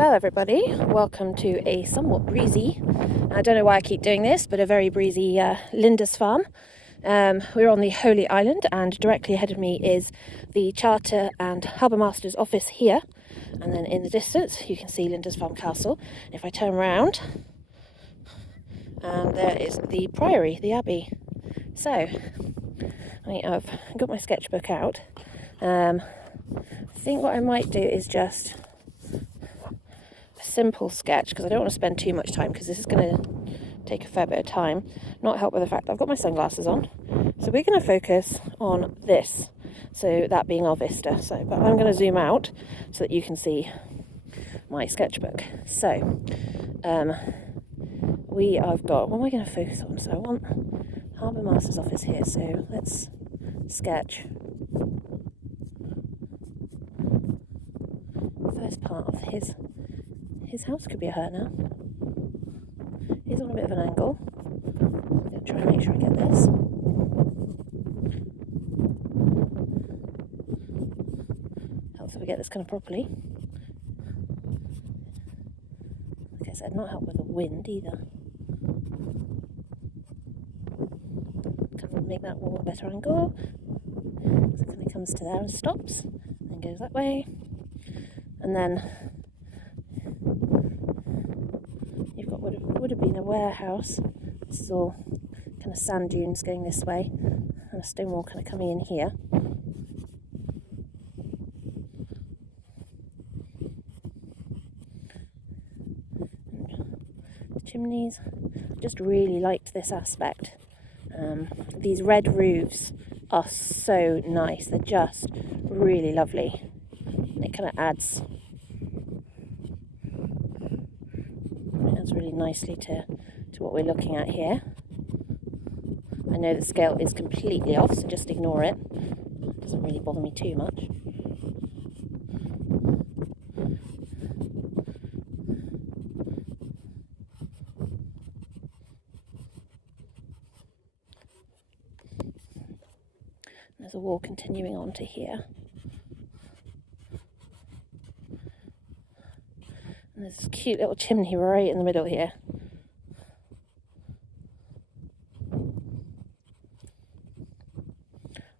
Well everybody, welcome to a somewhat breezy, I don't know why I keep doing this, but a very breezy Lindisfarne. We're on the Holy Island and directly ahead of me is the Charter and Harbour Master's office here, and then in the distance you can see Lindisfarne Castle. If I turn around, and there is the Priory, the Abbey. So I have got my sketchbook out. I think what I might do is just simple sketch, because I don't want to spend too much time, because this is going to take a fair bit of time, not helped by the fact that I've got my sunglasses on. So we're going to focus on this, so that being our vista. But I'm going to zoom out so that you can see my sketchbook. So we have got, what am I going to focus on? So I want Harbour Master's office here, so let's sketch first part of his house. Could be a hut now. He's on a bit of an angle. I'm going to try and make sure I get this. Helps if we get this kind of properly. Like I said, not help with the wind either. Kind of make that wall a better angle. So it kind of comes to there and stops, and goes that way. And then you've got what would have been a warehouse. This is all kind of sand dunes going this way, and a stone wall kind of coming in here. And chimneys. Just really liked this aspect. These red roofs are so nice. They're just really lovely. It kind of adds really nicely to what we're looking at here. I know the scale is completely off, so just ignore it. It doesn't really bother me too much. There's a wall continuing on to here. And there's this cute little chimney right in the middle here.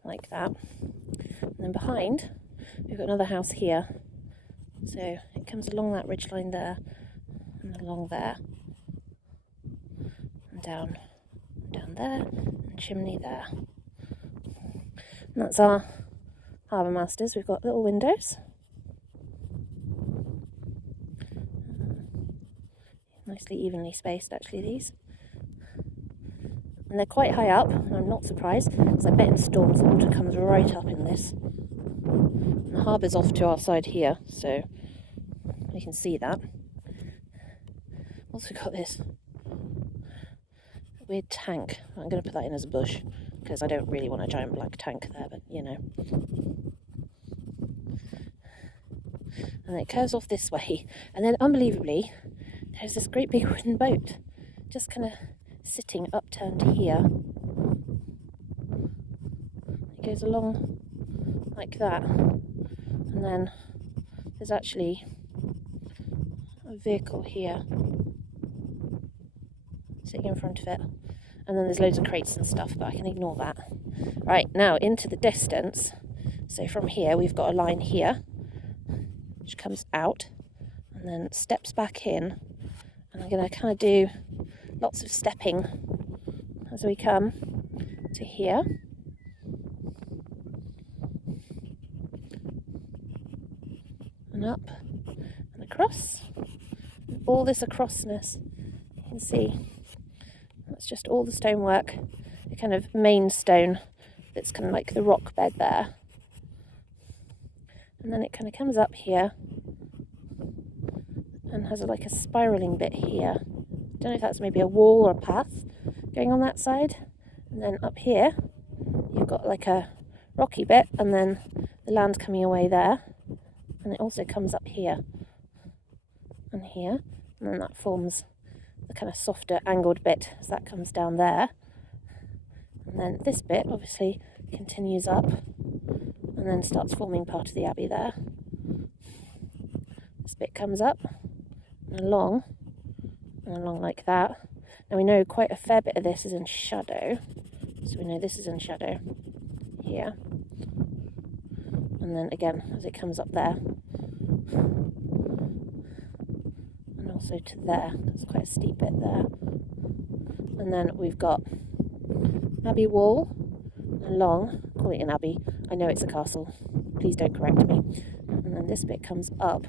Like that. And then behind, we've got another house here. So it comes along that ridgeline there, and along there, and down there, and chimney there. And that's our Harbour Masters. We've got little windows. Nicely evenly spaced, actually, these. And they're quite high up, and I'm not surprised, because I bet in storms the water comes right up in this. And the harbour's off to our side here, so you can see that. Also got this weird tank. I'm going to put that in as a bush, because I don't really want a giant black tank there, but you know. And it curves off this way, and then unbelievably, there's this great big wooden boat just kind of sitting upturned here. It goes along like that, and then there's actually a vehicle here sitting in front of it, and then there's loads of crates and stuff, but I can ignore that. Right, now into the distance. So from here we've got a line here which comes out and then steps back in. And I'm going to kind of do lots of stepping as we come to here. And up and across. And all this acrossness, you can see, that's just all the stonework, the kind of main stone that's kind of like the rock bed there. And then it kind of comes up here and has like a spiralling bit here. Don't know if that's maybe a wall or a path going on that side. And then up here you've got like a rocky bit, and then the land coming away there, and it also comes up here and here, and then that forms the kind of softer angled bit as that comes down there. And then this bit obviously continues up and then starts forming part of the abbey there. This bit comes up and along like that. Now we know quite a fair bit of this is in shadow, so we know this is in shadow here. And then again, as it comes up there, and also to there, there's quite a steep bit there. And then we've got Abbey Wall along, call it an abbey, I know it's a castle, please don't correct me. And then this bit comes up.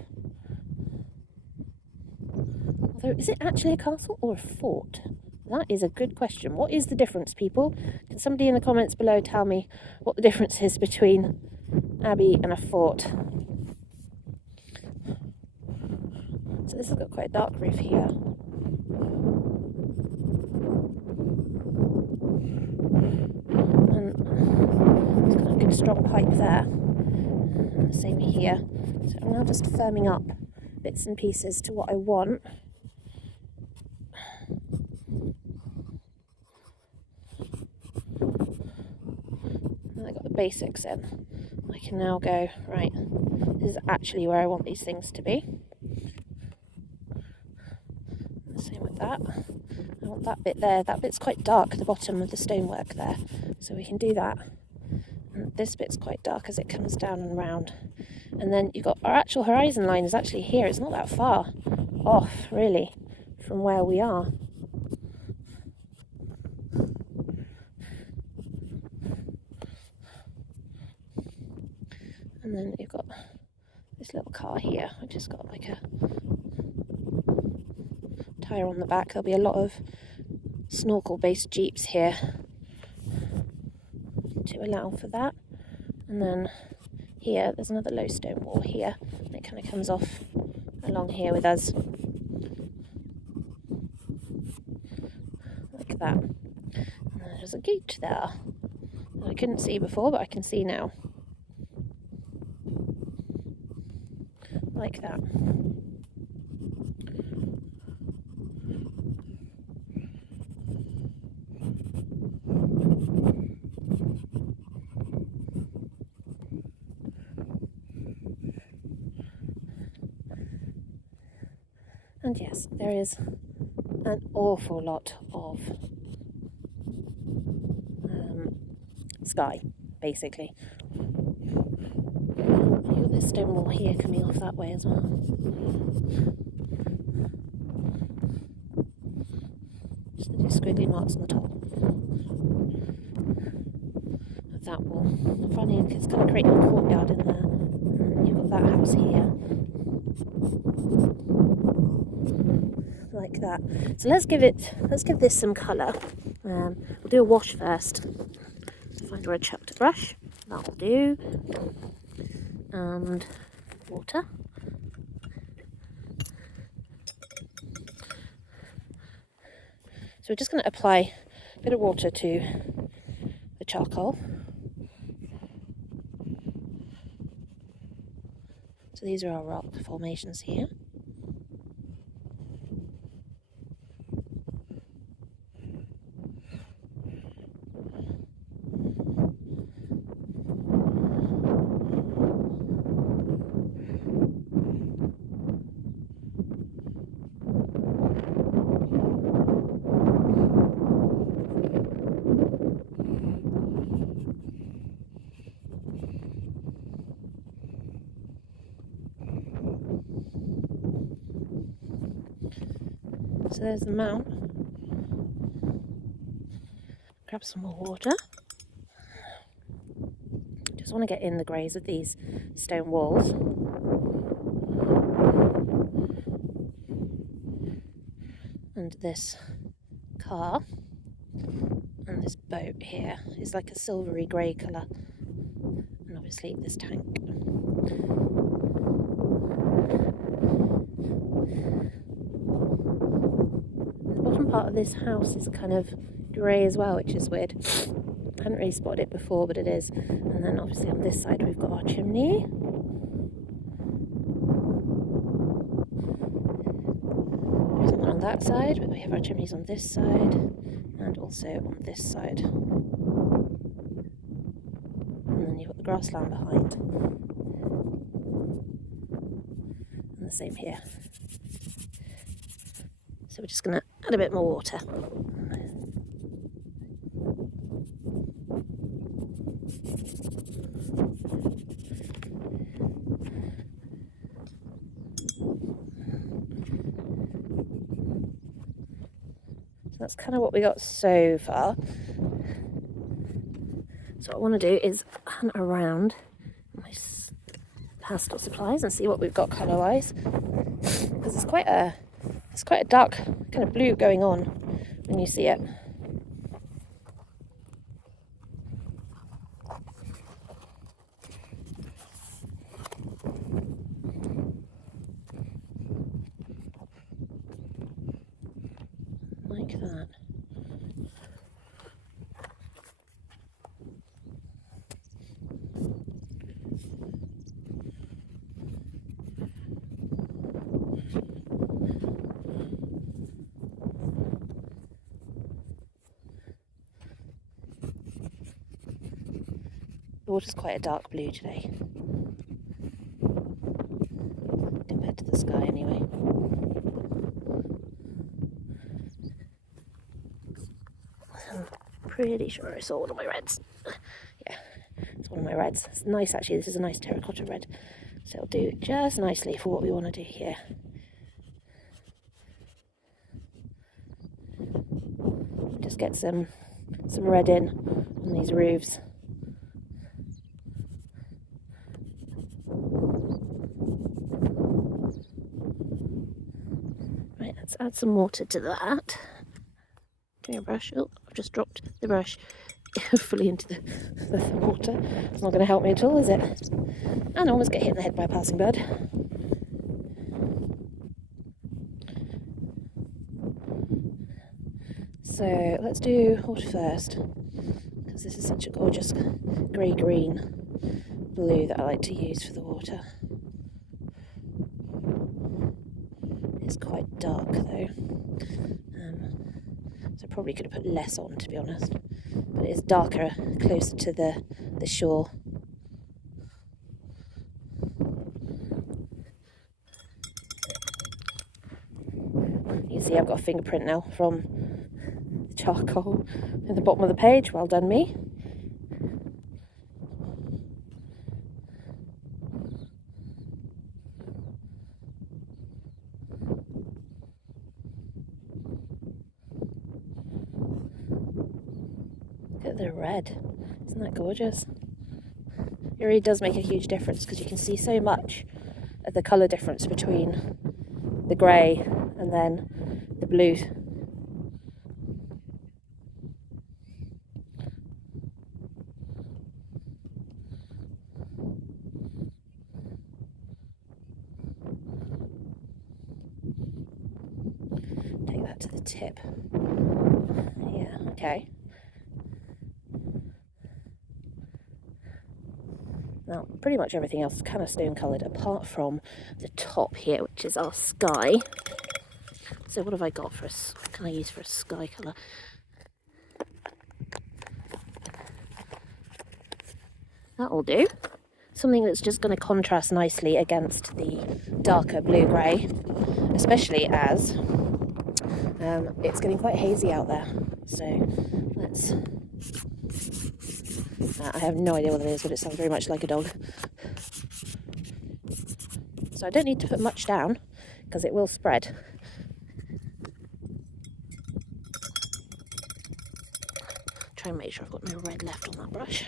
Although, is it actually a castle or a fort? That is a good question. What is the difference, people? Can somebody in the comments below tell me what the difference is between abbey and a fort? So this has got quite a dark roof here. And it's got a good strong pipe there. And the same here. So I'm now just firming up bits and pieces to what I want. And I got the basics in. I can now go, right, this is actually where I want these things to be. Same with that. I want that bit there. That bit's quite dark at the bottom of the stonework there, so we can do that. And this bit's quite dark as it comes down and round. And then you've got our actual horizon line is actually here. It's not that far off, really, from where we are. And then you've got this little car here, which has got like a tyre on the back. There'll be a lot of snorkel-based jeeps here to allow for that. And then here, there's another low stone wall here, and it kind of comes off along here with us, like that. And there's a gate there that I couldn't see before, but I can see now. Like that. And yes, there is an awful lot of sky, basically. You've got this stone wall here coming off that way as well. Just the squiggly marks on the top of that wall. Funny, it's kind of creating a courtyard in there. And you've got that house here. Like that. So let's give this some colour. We'll do a wash first. Find where I chucked a brush. That'll do. And water. So we're just going to apply a bit of water to the charcoal. So these are our rock formations here. So there's the mount. Grab some more water. Just want to get in the greys of these stone walls. And this car and this boat here is like a silvery grey colour. And obviously this tank. Part of this house is kind of grey as well, which is weird. I hadn't really spotted it before, but it is. And then obviously on this side we've got our chimney. There's one on that side, but we have our chimneys on this side and also on this side. And then you've got the grassland behind. And the same here. So we're just going to add a bit more water. So that's kind of what we got so far. So what I want to do is hunt around my pastel supplies and see what we've got colour-wise, because it's quite a dark kind of blue going on when you see it. Like that. The water's quite a dark blue today, compared to the sky anyway. I'm pretty sure I saw one of my reds. Yeah, it's one of my reds. It's nice actually, this is a nice terracotta red. So it'll do just nicely for what we want to do here. Just get some red in on these roofs. Right, let's add some water to that. Give me a brush. Oh, I've just dropped the brush fully into the water. It's not going to help me at all, is it? And I almost get hit in the head by a passing bird. So let's do water first, because this is such a gorgeous grey-green blue that I like to use for the water. It's quite dark though, so I probably could have put less on, to be honest, but it's darker closer to the shore. You can see I've got a fingerprint now from the charcoal at the bottom of the page. Well done me. Look at the red. Isn't that gorgeous? It really does make a huge difference, because you can see so much of the colour difference between the grey and then the blue. Take that to the tip. Yeah, okay. Now, pretty much everything else is kind of stone coloured, apart from the top here, which is our sky. So what have I got for what can I use for a sky colour? That'll do. Something that's just going to contrast nicely against the darker blue-grey, especially as it's getting quite hazy out there. So let's... I have no idea what it is, but it sounds very much like a dog. So I don't need to put much down, because it will spread. Try and make sure I've got no red left on that brush.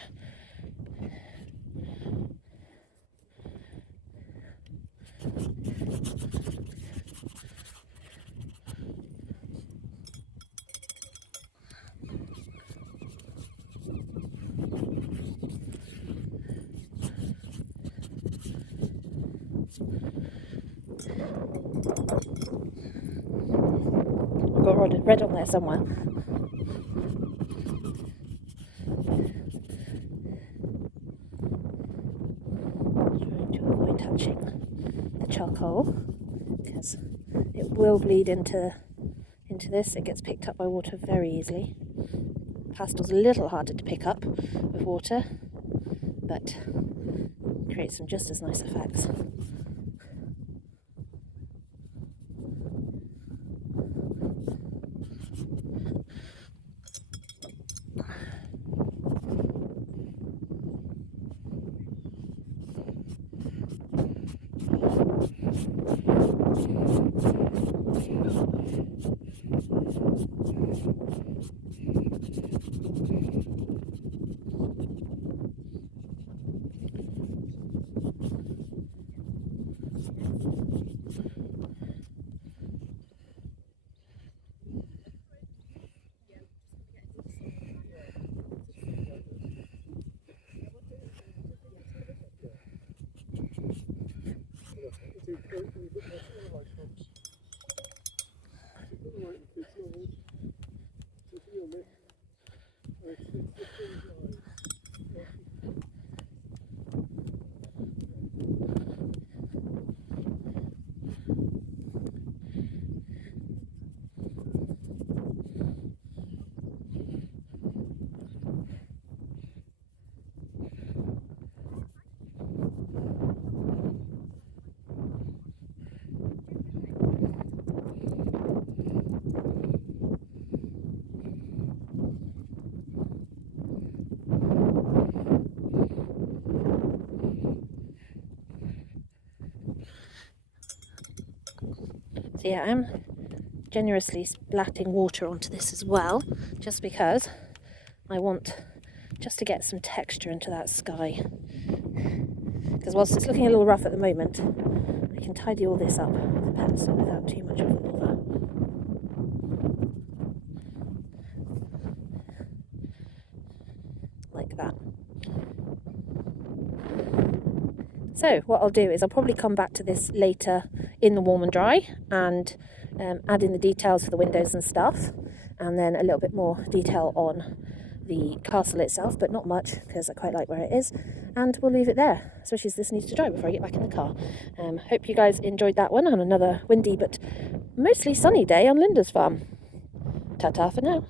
I've got red on there somewhere. Trying to avoid touching the charcoal, because it will bleed into this. It gets picked up by water very easily. Pastel's a little harder to pick up with water, but creates some just as nice effects. So yeah, I'm generously splatting water onto this as well, just because I want just to get some texture into that sky. Because whilst it's looking a little rough at the moment, I can tidy all this up with a pencil without too much of a bother. Like that. So what I'll do is I'll probably come back to this later in the warm and dry and add in the details for the windows and stuff, and then a little bit more detail on the castle itself, but not much because I quite like where it is, and we'll leave it there, especially as this needs to dry before I get back in the car. Hope you guys enjoyed that one on another windy but mostly sunny day on Lindisfarne. Ta-ta for now.